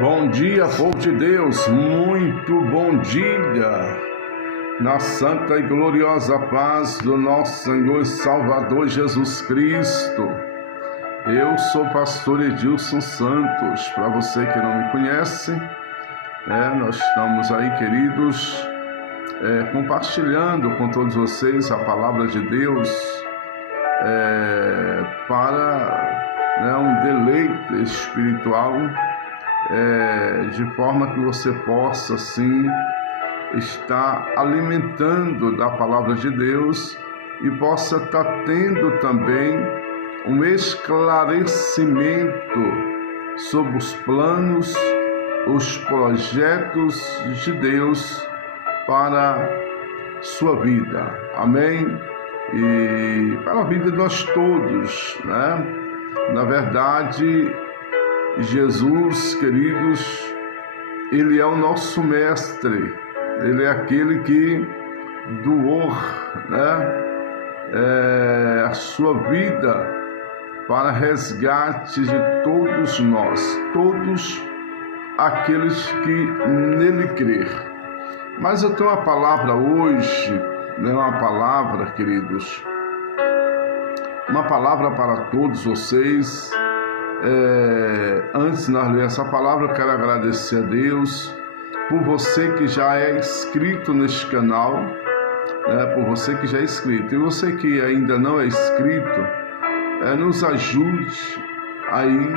Bom dia, povo de Deus, muito bom dia, na santa e gloriosa paz do nosso Senhor e Salvador Jesus Cristo. Eu sou o pastor Edilson Santos. Para você que não me conhece, nós estamos aí, queridos, compartilhando com todos vocês a palavra de Deus para um deleite espiritual, de forma que você possa, assim, estar alimentando da palavra de Deus e possa estar tendo também um esclarecimento sobre os planos, os projetos de Deus para sua vida. Amém? E para a vida de nós todos, né? Na verdade, Jesus, queridos, Ele é o nosso mestre, Ele é aquele que doou, a sua vida para resgate de todos nós, todos aqueles que nele crer. Mas eu tenho uma palavra hoje, uma palavra, queridos, uma palavra para todos vocês. Antes de nós ler essa palavra, eu quero agradecer a Deus por você que já é inscrito neste canal, por você que já é inscrito. E você que ainda não é inscrito, nos ajude aí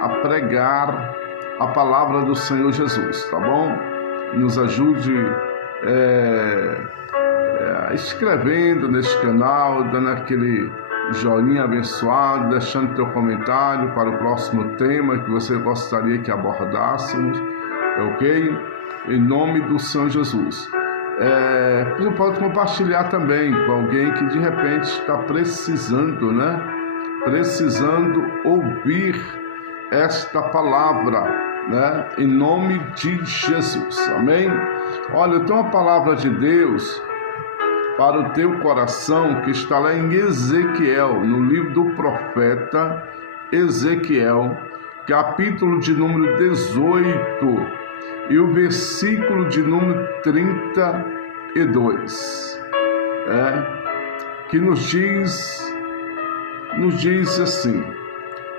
a pregar a palavra do Senhor Jesus, tá bom? Nos ajude escrevendo neste canal, dando aquele joinha abençoado, deixando teu comentário para o próximo tema que você gostaria que abordássemos, ok? Em nome do Senhor Jesus. Você pode compartilhar também com alguém que de repente está precisando, precisando ouvir esta palavra, em nome de Jesus, amém? Olha, eu tenho uma palavra de Deus para o teu coração, que está lá em Ezequiel, no livro do profeta Ezequiel, capítulo de número 18 e o versículo de número 32, que nos diz assim: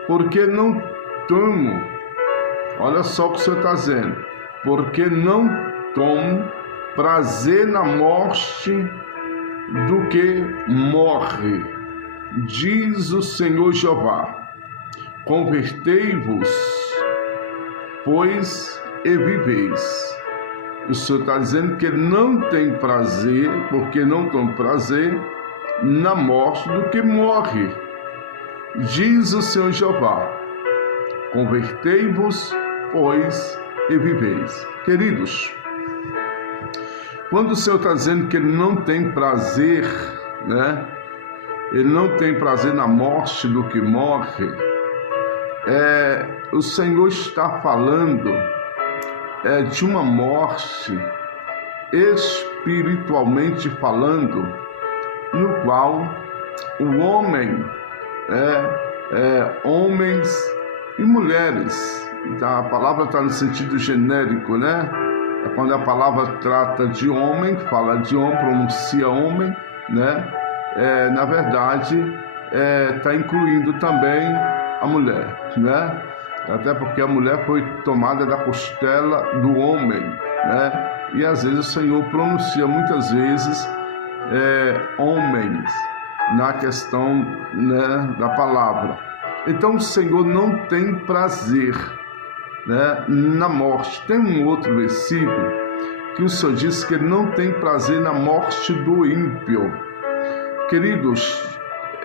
porque não tomo, olha só o que o Senhor está dizendo, porque não tomo prazer na morte do que morre, diz o Senhor Jeová. Convertei-vos, pois, e viveis. O Senhor está dizendo que Ele não tem prazer, porque não tem prazer na morte do que morre, diz o Senhor Jeová. Convertei-vos, pois, e viveis. Queridos, quando o Senhor está dizendo que Ele não tem prazer, Ele não tem prazer na morte do que morre, o Senhor está falando de uma morte, espiritualmente falando, no qual o homem, homens e mulheres, a palavra está no sentido genérico, quando a palavra trata de homem, fala de homem, pronuncia homem, na verdade, está incluindo também a mulher, até porque a mulher foi tomada da costela do homem, e às vezes o Senhor pronuncia muitas vezes homens na questão, da palavra. Então o Senhor não tem prazer, na morte. Tem um outro versículo que o Senhor diz que Ele não tem prazer na morte do ímpio. Queridos,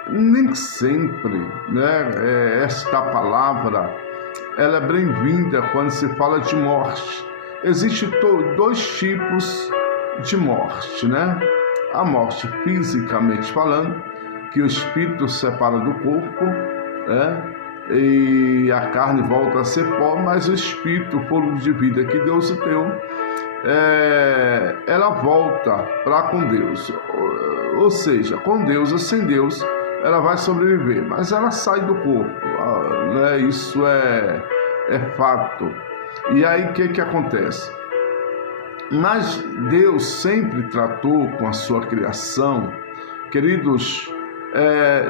nem sempre, esta palavra ela é bem-vinda quando se fala de morte. Existem dois tipos de morte, A morte fisicamente falando, que o espírito separa do corpo, e a carne volta a ser pó, mas o espírito, o fôlego de vida que Deus deu, ela volta para com Deus, ou seja, com Deus ou sem Deus, ela vai sobreviver, mas ela sai do corpo, isso é fato. E aí o que acontece? Mas Deus sempre tratou com a sua criação, queridos,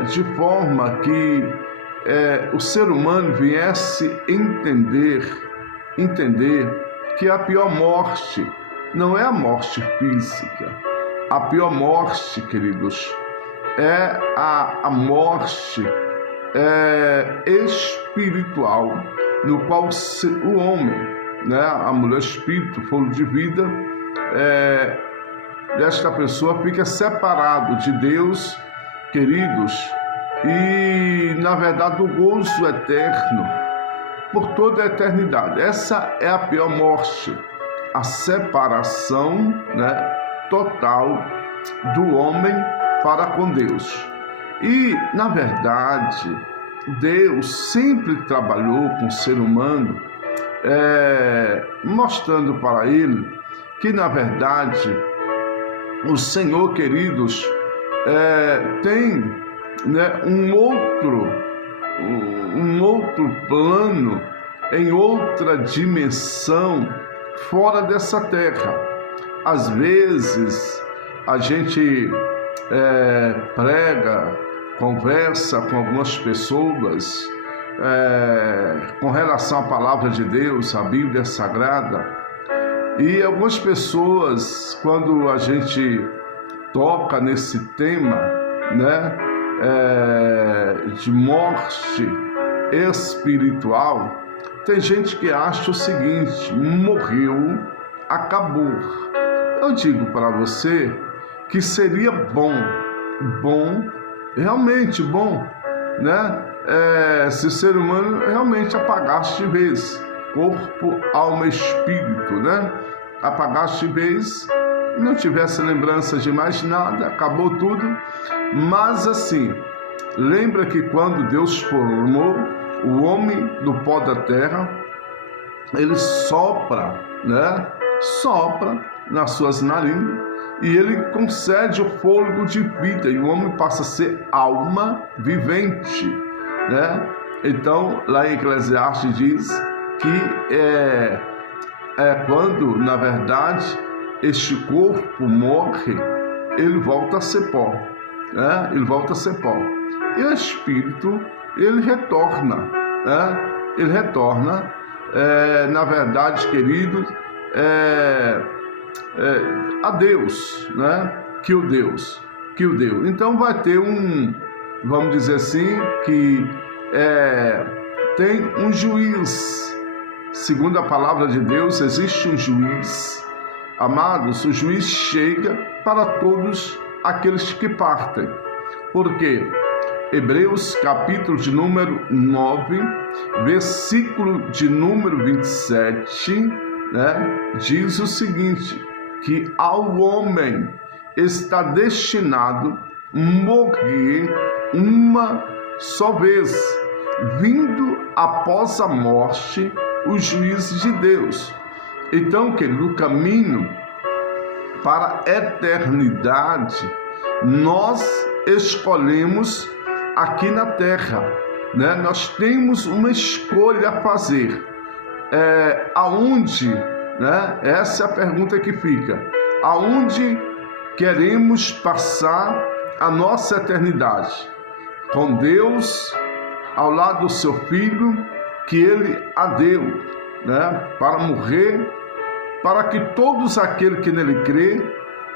de forma que o ser humano viesse entender que a pior morte não é a morte física. A pior morte, queridos, é a morte espiritual, no qual o homem, né, a mulher espírito, fôlego de vida, desta pessoa fica separado de Deus, queridos, e na verdade o gozo eterno por toda a eternidade. Essa é a pior morte, a separação, né, total do homem para com Deus. E na verdade Deus sempre trabalhou com o ser humano, mostrando para ele que na verdade o Senhor, queridos, tem, né, um outro plano, em outra dimensão, fora dessa terra. Às vezes a gente prega, conversa com algumas pessoas com relação à palavra de Deus, à Bíblia Sagrada, e algumas pessoas, quando a gente toca nesse tema, né, de morte espiritual, tem gente que acha o seguinte: morreu, acabou. Eu digo para você que seria bom, realmente bom, né, se o ser humano realmente apagasse de vez, corpo, alma, espírito, né, apagasse de vez, não tivesse lembrança de mais nada, acabou tudo. Mas assim, lembra que quando Deus formou o homem do pó da terra, ele sopra, né, sopra nas suas narinas, e ele concede o fôlego de vida, e o homem passa a ser alma vivente, né? Então, lá em Eclesiastes diz que quando, na verdade, este corpo morre, ele volta a ser pó, né? Ele volta a ser pó. E o espírito, ele retorna, né? Ele retorna, na verdade, queridos, a Deus, né? Que o deu. Então vai ter vamos dizer assim, que tem um juiz. Segundo a palavra de Deus, existe um juiz. Amados, o juiz chega para todos aqueles que partem. Por quê? Hebreus, capítulo de número 9, versículo de número 27, né, diz o seguinte: que ao homem está destinado morrer uma só vez, vindo após a morte o juízo de Deus. Então, querido, o caminho para a eternidade nós escolhemos aqui na terra, né? Nós temos uma escolha a fazer. Aonde, né? Essa é a pergunta que fica. Aonde queremos passar a nossa eternidade? Com Deus, ao lado do seu Filho, que Ele a deu, né? Para morrer, para que todos aqueles que nele crê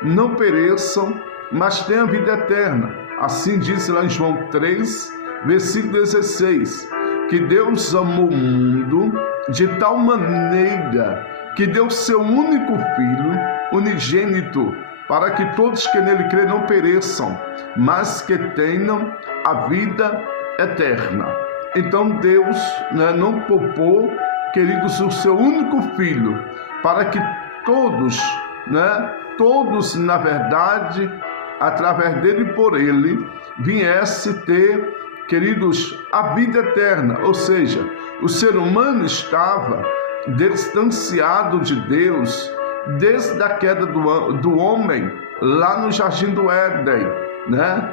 não pereçam, mas tenham vida eterna. Assim diz lá em João 3, versículo 16, que Deus amou o mundo de tal maneira que deu seu único Filho, unigênito, para que todos que nele crê não pereçam, mas que tenham a vida eterna. Então Deus, né, não poupou, queridos, o seu único Filho, para que todos, né, todos, na verdade, através dele e por ele, viesse ter, queridos, a vida eterna. Ou seja, o ser humano estava distanciado de Deus desde a queda do homem, lá no Jardim do Éden, né?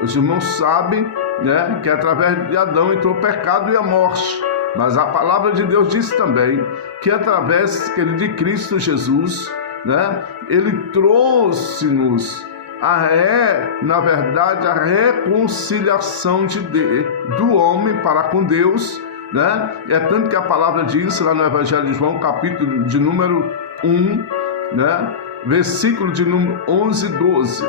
Os irmãos sabem, né, que através de Adão entrou o pecado e a morte. Mas a palavra de Deus diz também que através de Cristo Jesus, né, ele trouxe-nos na verdade, a reconciliação do homem para com Deus, né? É tanto que a palavra diz lá no Evangelho de João, capítulo de número 1, né? Versículo de número 11 e 12,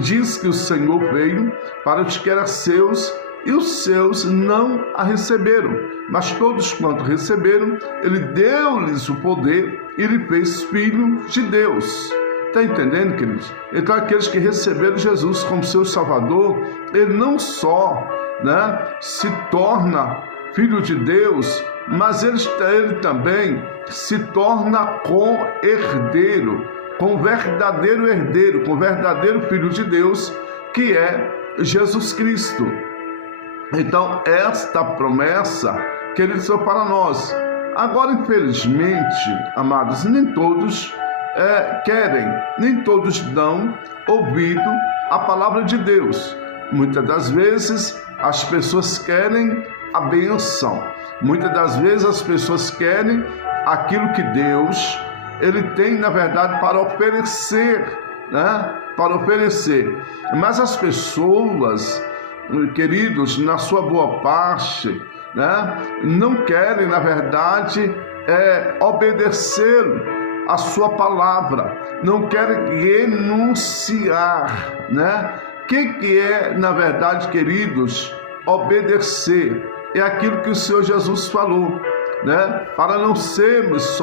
diz que o Senhor veio para os que eram seus, e os seus não a receberam, mas todos quanto receberam, ele deu-lhes o poder e lhe fez filhos de Deus. Está entendendo, queridos? Então, aqueles que receberam Jesus como seu Salvador, ele não só, né, se torna filho de Deus, mas ele também se torna co-herdeiro, com verdadeiro herdeiro, com verdadeiro filho de Deus, que é Jesus Cristo. Então, esta promessa, queridos, é para nós. Agora, infelizmente, amados, nem todos querem, nem todos dão ouvido à palavra de Deus. Muitas das vezes as pessoas querem a benção, muitas das vezes as pessoas querem aquilo que Deus ele tem, na verdade, para oferecer, né? Para oferecer. Mas as pessoas, queridos, na sua boa parte, né, não querem, na verdade, obedecer a sua palavra, não querem renunciar, né? O que é, na verdade, queridos, obedecer? É aquilo que o Senhor Jesus falou, né? Para não sermos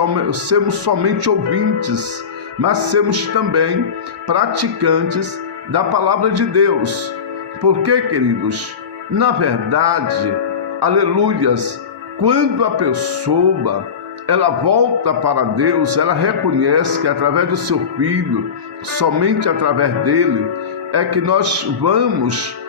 somente ouvintes, mas sermos também praticantes da palavra de Deus. Por quê, queridos? Na verdade, aleluias, quando a pessoa ela volta para Deus, ela reconhece que através do seu Filho, somente através dele, é que nós vamos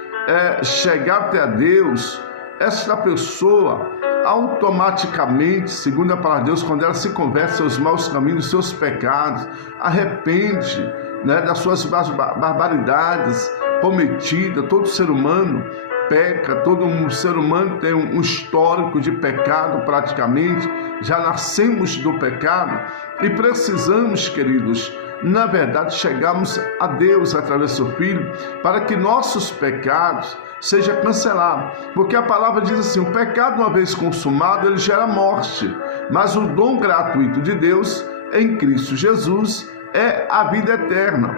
chegar até a Deus. Esta pessoa, automaticamente, segundo a palavra de Deus, quando ela se converte seus maus caminhos, seus pecados, arrepende, né, das suas barbaridades cometidas. Todo ser humano peca, todo ser humano tem um histórico de pecado praticamente, já nascemos do pecado e precisamos, queridos, na verdade, chegarmos a Deus através do seu Filho, para que nossos pecados sejam cancelados, porque a palavra diz assim: o pecado uma vez consumado, ele gera morte, mas o dom gratuito de Deus em Cristo Jesus é a vida eterna.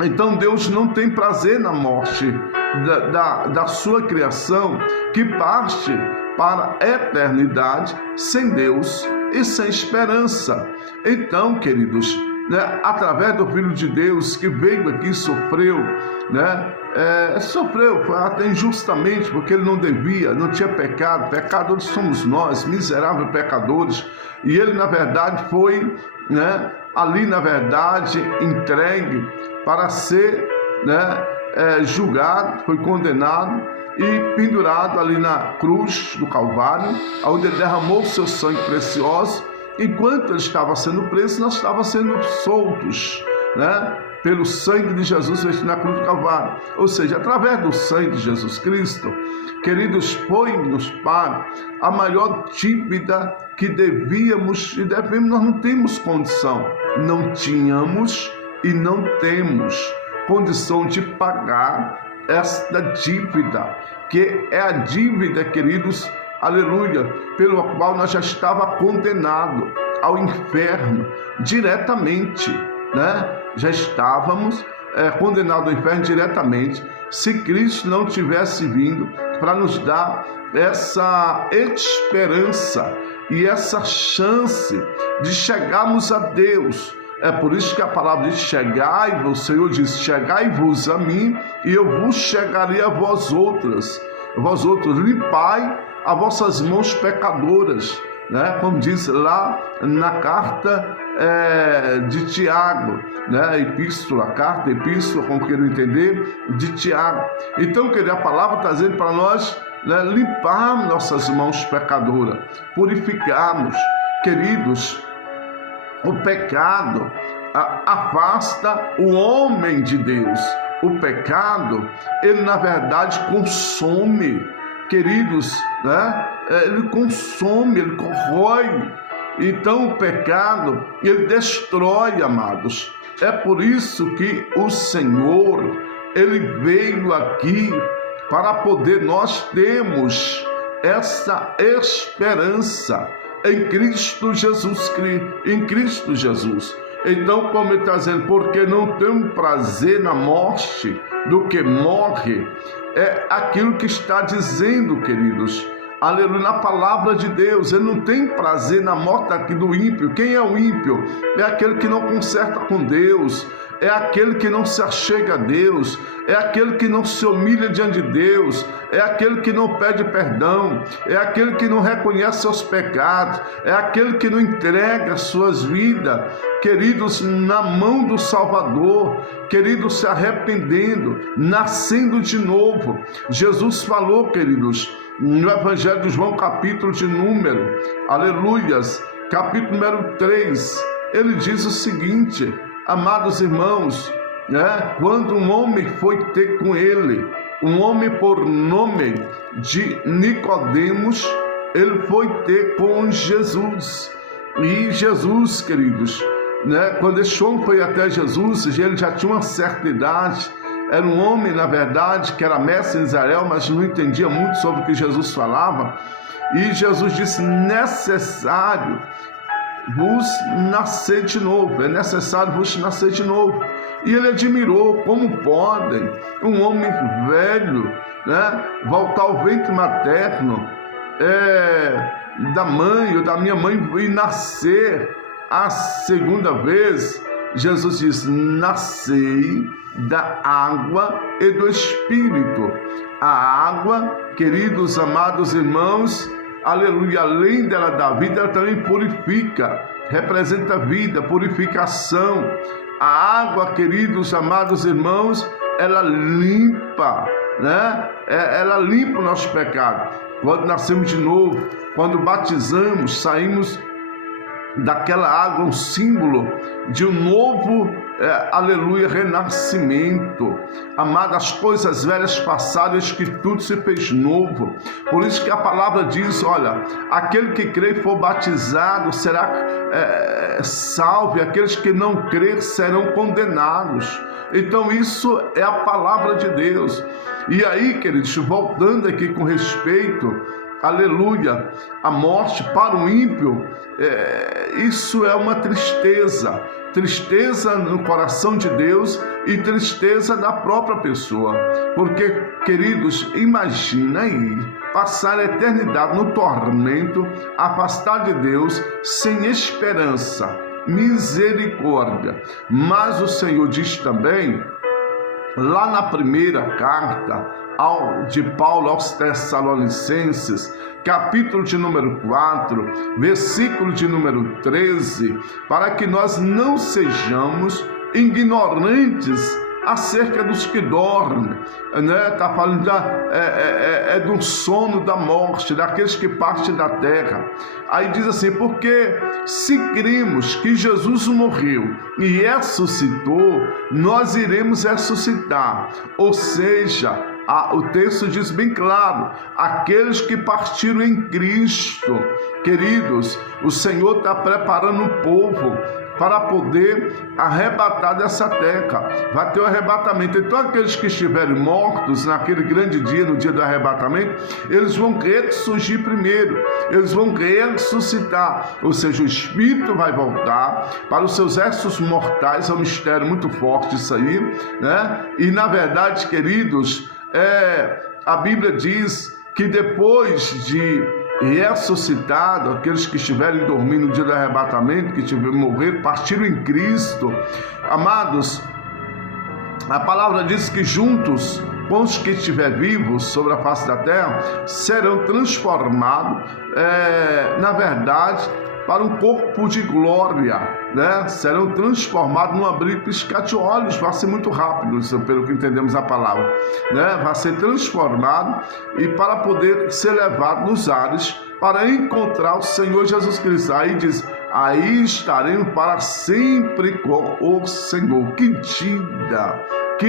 Então Deus não tem prazer na morte da sua criação, que parte para a eternidade sem Deus e sem esperança. Então, queridos, né, através do Filho de Deus que veio aqui, sofreu, né, sofreu até injustamente, porque ele não devia, não tinha pecado. Pecadores somos nós, miseráveis pecadores, e ele, na verdade, foi, né, ali, na verdade, entregue para ser, né, julgado, foi condenado e pendurado ali na cruz do Calvário, onde ele derramou o seu sangue precioso. Enquanto ele estava sendo preso, nós estávamos sendo soltos, né, pelo sangue de Jesus feito na cruz do Calvário. Ou seja, através do sangue de Jesus Cristo, queridos, foi-nos pago a maior dívida que devíamos e devemos. Nós não temos condição, não tínhamos e não temos condição de pagar esta dívida, que é a dívida, queridos, aleluia, pelo qual nós já estava condenado ao inferno diretamente, né? Já estávamos condenados ao inferno diretamente, se Cristo não tivesse vindo para nos dar essa esperança e essa chance de chegarmos a Deus. É por isso que a palavra diz: chegai, o Senhor diz: chegai-vos a mim, e eu vos chegarei a vós outros, limpai as vossas mãos pecadoras, né? Como diz lá na carta de Tiago, né? Epístola, como queiram entender, de Tiago. Então, querido, a palavra está dizendo para nós, né, limparmos nossas mãos pecadoras, purificarmos, queridos. O pecado afasta o homem de Deus. O pecado, ele na verdade consome, queridos, né? ele consome, ele corrói. Então o pecado, ele destrói, amados. É por isso que o Senhor, ele veio aqui para poder nós termos essa esperança em Cristo Jesus. Em Cristo Jesus. Então, como ele está dizendo, porque não tem prazer na morte do que morre, é aquilo que está dizendo, queridos. Aleluia, na palavra de Deus. Ele não tem prazer na morte aqui do ímpio. Quem é o ímpio? É aquele que não conserta com Deus, é aquele que não se achega a Deus, é aquele que não se humilha diante de Deus, é aquele que não pede perdão, é aquele que não reconhece seus pecados, é aquele que não entrega suas vidas, queridos, na mão do Salvador, queridos, se arrependendo, nascendo de novo. Jesus falou, queridos, no Evangelho de João, capítulo de número, aleluias, capítulo número 3, ele diz o seguinte: amados irmãos, quando um homem foi ter com ele, um homem por nome de Nicodemos, ele foi ter com Jesus. E Jesus, queridos, quando esse homem foi até Jesus, ele já tinha uma certa idade. Era um homem, na verdade, que era mestre em Israel, mas não entendia muito sobre o que Jesus falava. E Jesus disse: necessário vos nascer de novo, é necessário vos nascer de novo. E ele admirou como podem um homem velho, voltar ao ventre materno da mãe ou da minha mãe e nascer a segunda vez. Jesus diz: nascei da água e do Espírito. A água, queridos amados irmãos, aleluia, além dela dar vida, ela também purifica, representa vida, purificação. A água, queridos amados irmãos, ela limpa, ela limpa o nosso pecado. Quando nascemos de novo, quando batizamos, saímos daquela água, um símbolo de um novo, aleluia, renascimento. Amado, as coisas velhas passaram, eis que tudo se fez novo. Por isso que a palavra diz, olha, aquele que crê e for batizado será salvo, e aqueles que não crer serão condenados. Então isso é a palavra de Deus. E aí, queridos, voltando aqui com respeito, aleluia, a morte para o ímpio, isso é uma tristeza no coração de Deus e tristeza da própria pessoa, porque, queridos, imagina aí, passar a eternidade no tormento, afastado de Deus, sem esperança, misericórdia. Mas o Senhor diz também, lá na primeira carta de Paulo aos Tessalonicenses, capítulo de número 4, versículo de número 13, para que nós não sejamos ignorantes acerca dos que dormem, está falando do sono da morte, daqueles que partem da terra. Aí diz assim: porque se cremos que Jesus morreu e ressuscitou, nós iremos ressuscitar. Ou seja, o texto diz bem claro, aqueles que partiram em Cristo. Queridos, o Senhor está preparando um povo para poder arrebatar dessa terra. Vai ter o arrebatamento. Então aqueles que estiverem mortos naquele grande dia, no dia do arrebatamento, eles vão ressurgir primeiro, eles vão ressuscitar, ou seja, o Espírito vai voltar para os seus restos mortais. É um mistério muito forte isso aí, E na verdade, queridos, a Bíblia diz que depois de ressuscitado, aqueles que estiverem dormindo no dia do arrebatamento, que tiverem morrer, partiram em Cristo, amados, a palavra diz que juntos com os que estiverem vivos sobre a face da terra serão transformados, na verdade, para um corpo de glória, Serão transformados num abrir e piscar de olhos. Vai ser muito rápido, pelo que entendemos a palavra, Vai ser transformado e para poder ser levado nos ares para encontrar o Senhor Jesus Cristo. Aí diz: aí estaremos para sempre com o Senhor. Que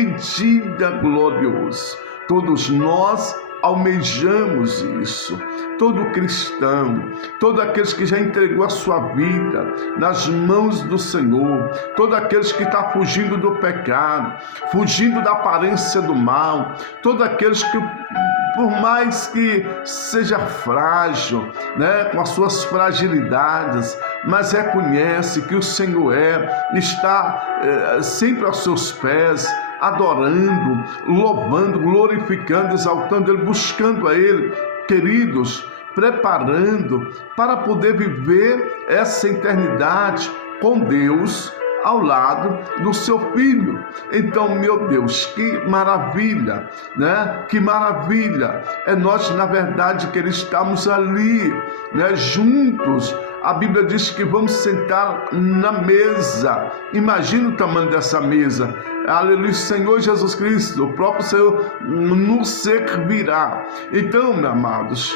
dia glorioso! Todos nós almejamos isso. Todo cristão, todo aqueles que já entregou a sua vida nas mãos do Senhor, todo aqueles que estão fugindo do pecado, fugindo da aparência do mal, todo aqueles que, por mais que seja frágil, né, com as suas fragilidades, mas reconhece que o Senhor está sempre aos seus pés, adorando, louvando, glorificando, exaltando Ele, buscando a Ele, queridos, preparando para poder viver essa eternidade com Deus ao lado do seu Filho. Então, meu Deus, que maravilha, né? Que maravilha é nós, na verdade, que estamos ali, né? Juntos. A Bíblia diz que vamos sentar na mesa. Imagina o tamanho dessa mesa. Aleluia, Senhor Jesus Cristo, o próprio Senhor nos servirá. Então, meus amados,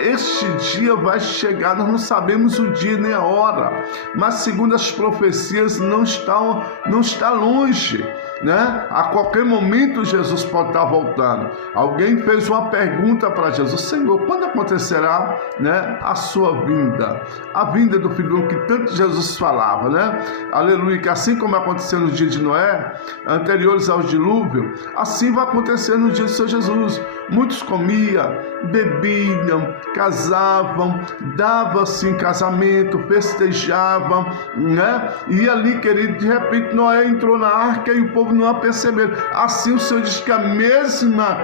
este dia vai chegar, nós não sabemos o dia nem a hora, mas segundo as profecias não está longe, né? A qualquer momento Jesus pode estar voltando. Alguém fez uma pergunta para Jesus: Senhor, quando acontecerá, né, a sua vinda? A vinda do Filho do Homem, que tanto Jesus falava, né? Aleluia, que assim como aconteceu no dia de Noé, anteriores ao dilúvio, assim vai acontecer no dia do Senhor Jesus. Muitos comiam, bebiam, casavam, davam-se em casamento, festejavam, né? E ali, querido, de repente Noé entrou na arca e o povo não a percebeu. Assim o Senhor diz que a mesma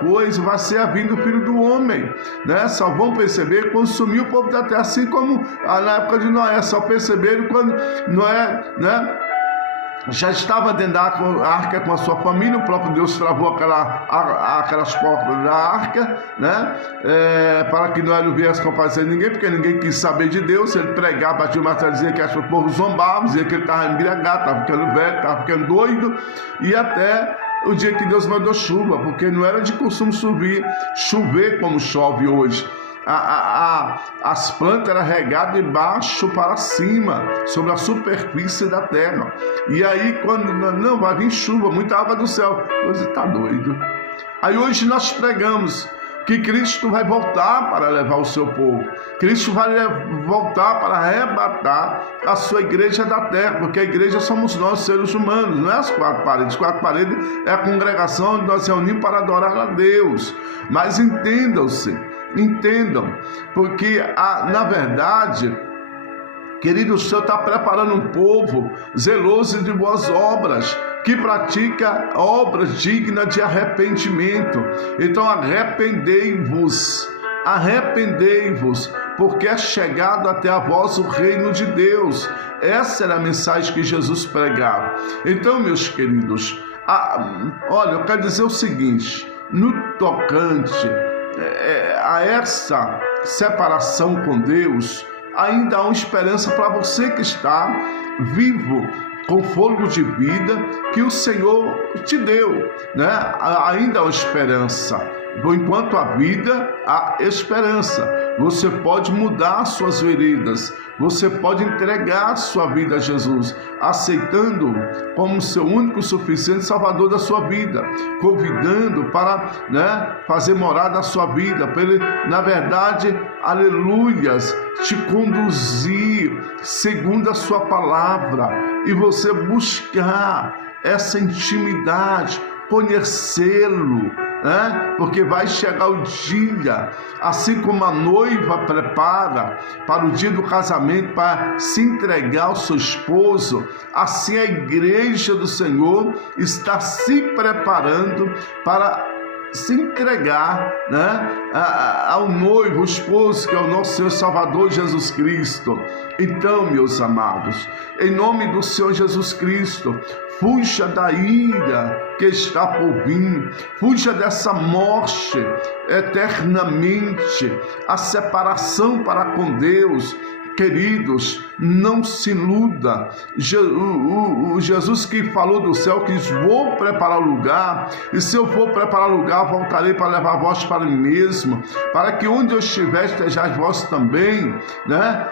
coisa vai ser a vinda do Filho do Homem, né? Só vão perceber quando sumiu o povo da terra, assim como na época de Noé, só perceberam quando Noé, né, já estava dentro da arca com a sua família. O próprio Deus travou aquelas portas da arca, né? Para que Noé não viesse compadecer ninguém, porque ninguém quis saber de Deus. Ele pregava, batia o martelo, dizia que o povo zombava, dizia que ele estava embriagado, estava ficando velho, estava ficando doido, e até o dia que Deus mandou chuva, porque não era de costume chover como chove hoje. As plantas eram regadas de baixo para cima, sobre a superfície da terra. E aí, quando não vai vir chuva, muita água do céu, você está doido. Aí hoje nós pregamos que Cristo vai voltar para levar o seu povo. Cristo vai voltar para arrebatar a sua igreja da terra, porque a igreja somos nós, seres humanos, não é as quatro paredes. As quatro paredes é a congregação onde nós reunimos para adorar a Deus. Mas entendam, porque na verdade, querido, o Senhor está preparando um povo zeloso de boas obras, que pratica obras dignas de arrependimento. Então arrependei-vos, porque é chegado até a vós o reino de Deus. Essa era a mensagem que Jesus pregava. Então, meus queridos, olha, eu quero dizer o seguinte: no tocante a essa separação com Deus, ainda há uma esperança para você que está vivo, com fôlego de vida que o Senhor te deu, né? Ainda há uma esperança. Enquanto há vida, há esperança. Você pode mudar suas veredas, você pode entregar sua vida a Jesus, aceitando-o como seu único e suficiente Salvador da sua vida, convidando para, né, fazer morada na sua vida, para Ele, na verdade, aleluias, te conduzir segundo a sua palavra, e você buscar essa intimidade, conhecê-lo, né? Porque vai chegar o dia, assim como a noiva prepara para o dia do casamento, para se entregar ao seu esposo, assim a igreja do Senhor está se preparando para se entregar, né, ao noivo, o esposo, que é o nosso Senhor Salvador Jesus Cristo. Então, meus amados, em nome do Senhor Jesus Cristo, fuja da ira que está por vir, fuja dessa morte eternamente, a separação para com Deus. Queridos, não se iluda. Jesus que falou do céu, que diz, vou preparar o lugar, e se eu for preparar o lugar, voltarei para levar vós para mim mesmo, para que onde eu estiver, estejais vós também, né?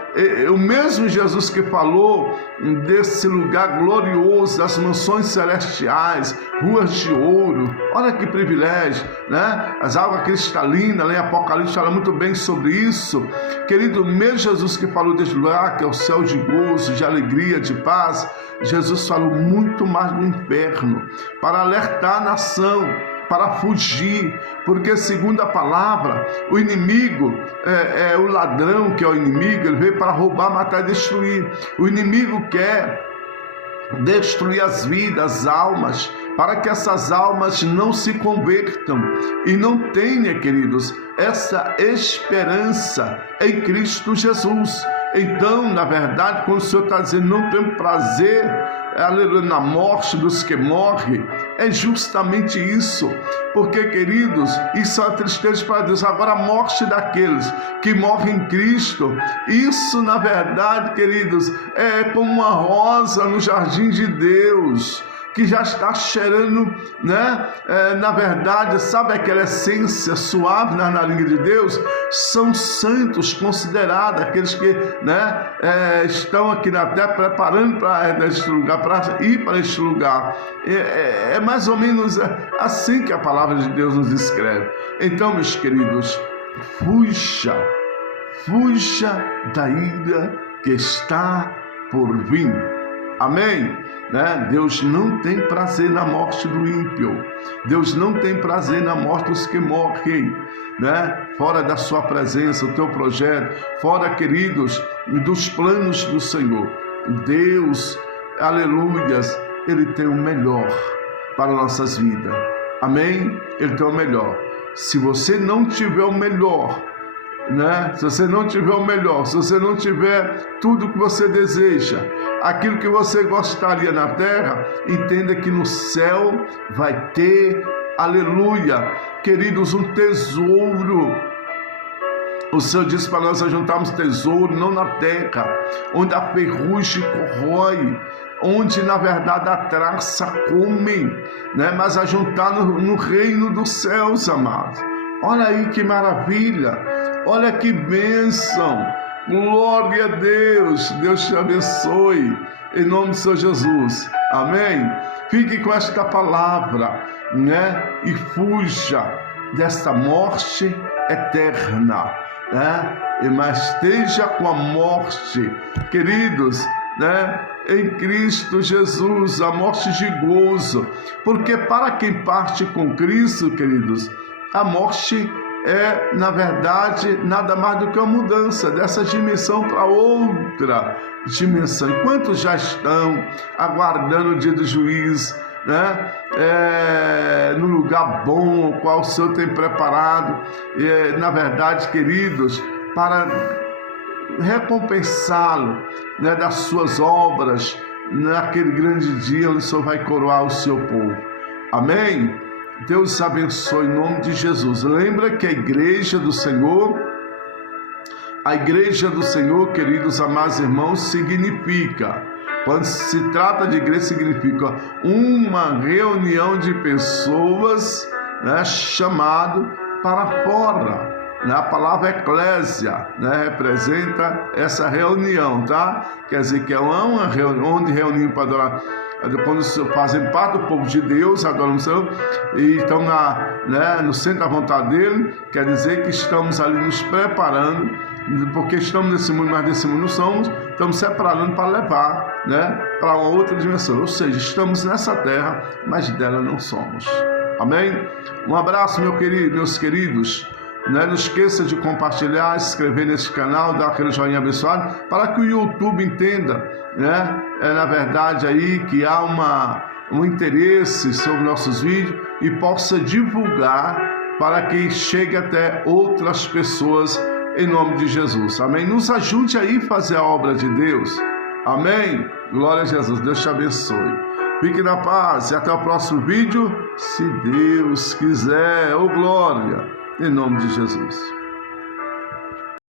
O mesmo Jesus que falou desse lugar glorioso, das mansões celestiais, ruas de ouro, olha que privilégio, né? As águas cristalinas, lá em Apocalipse fala muito bem sobre isso, querido. Mesmo Jesus que falou desse lugar, que é o céu de gozo, de alegria, de paz, Jesus falou muito mais do inferno, para alertar a nação, para fugir, porque segundo a palavra, o inimigo, o ladrão que é o inimigo, ele veio para roubar, matar e destruir. O inimigo quer destruir as vidas, as almas, para que essas almas não se convertam e não tenham, queridos, essa esperança em Cristo Jesus. Então, na verdade, quando o Senhor está dizendo, não tem prazer, aleluia, na morte dos que morrem, é justamente isso, porque, queridos, isso é uma tristeza para Deus. Agora, a morte daqueles que morrem em Cristo, isso, na verdade, queridos, é como uma rosa no jardim de Deus, que já está cheirando, né? Na verdade, sabe aquela essência suave na nariz de Deus? São santos considerados, aqueles que, né, estão aqui na terra preparando para este lugar, para ir para este lugar. É mais ou menos assim que a palavra de Deus nos descreve. Então, meus queridos, fuja da ira que está por vir. Amém? Né? Deus não tem prazer na morte do ímpio. Deus não tem prazer na morte dos que morrem, né? Fora da sua presença, o teu projeto, fora, queridos, dos planos do Senhor. Deus, aleluias, Ele tem o melhor para nossas vidas. Amém? Ele tem o melhor. Se você não tiver o melhor, né? Se você não tiver o melhor, se você não tiver tudo que você deseja, aquilo que você gostaria na terra, entenda que no céu vai ter, aleluia, queridos, um tesouro. O Senhor disse para nós ajuntarmos tesouro, não na terra, onde a ferrugem corrói, onde na verdade a traça come, né? Mas ajuntar no reino dos céus, amados. Olha aí que maravilha, olha que bênção, glória a Deus. Deus te abençoe, em nome do Senhor Jesus, amém? Fique com esta palavra, né? E fuja desta morte eterna, né? Mas esteja com a morte, queridos, né? Em Cristo Jesus, a morte de gozo, porque para quem parte com Cristo, queridos, a morte é, na verdade, nada mais do que uma mudança dessa dimensão para outra dimensão. Quantos já estão aguardando o dia do juízo, né? No lugar bom, o qual o Senhor tem preparado, na verdade, queridos, para recompensá-lo, né, das suas obras, naquele grande dia onde o Senhor vai coroar o seu povo. Amém? Deus abençoe em nome de Jesus. Lembra que a igreja do Senhor, queridos amados irmãos, significa, quando se trata de igreja, significa uma reunião de pessoas, né, chamado para fora. A palavra eclésia, né, representa essa reunião, tá? Quer dizer que é uma reunião onde reunimos para adorar. Quando fazem parte do povo de Deus, adoram o Senhor, e estão no centro da vontade dele, quer dizer que estamos ali nos preparando, porque estamos nesse mundo, mas desse mundo não somos, estamos separando para levar, né, para uma outra dimensão. Ou seja, estamos nessa terra, mas dela não somos. Amém? Um abraço, meus queridos. Não esqueça de compartilhar, se inscrever nesse canal, dar aquele joinha abençoado, para que o YouTube entenda, né? Na verdade aí que há um interesse sobre nossos vídeos e possa divulgar para que chegue até outras pessoas, em nome de Jesus. Amém? Nos ajude aí a fazer a obra de Deus. Amém? Glória a Jesus. Deus te abençoe. Fique na paz e até o próximo vídeo, se Deus quiser. Glória! Em nome de Jesus.